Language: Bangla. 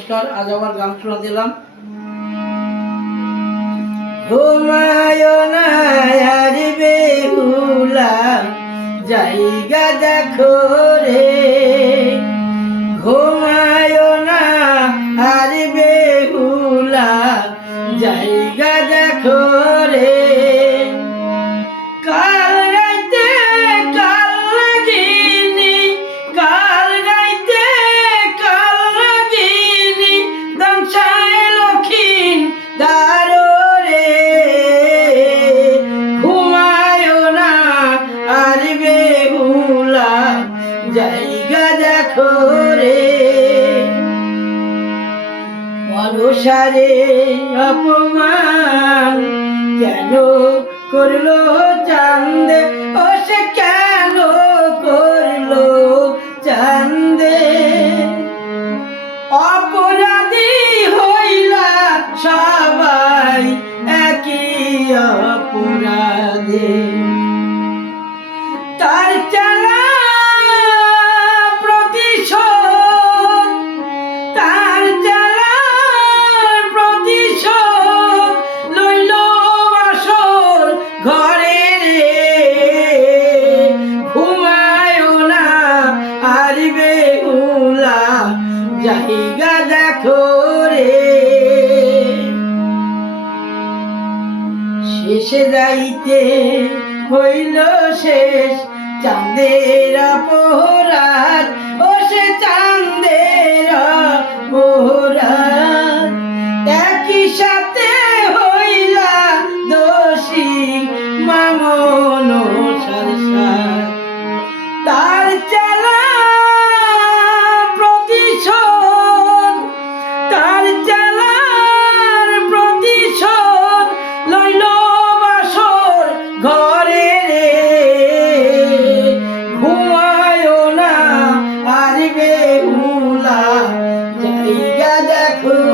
নমস্কার আজ আমার গান শোনা দিলাম। জায়গা দেখো রে। ঘুমায়ুন আর বেহুলা জায়গা দেখো দেখো রে। অনুসারে অপমান কেন করল চান্দে ও সে কেন করল চান্দে অপরাধী হইলা সবাই একই অপরাধে। তার চালা জায়গা দেখো রে। শেষে যাইতে হইল শেষ, চাঁদের পোহরাত ও সে চাঁদের পোহরাত একই সাথে হইলা দোষী মামন সরসার তার চালা জায়গা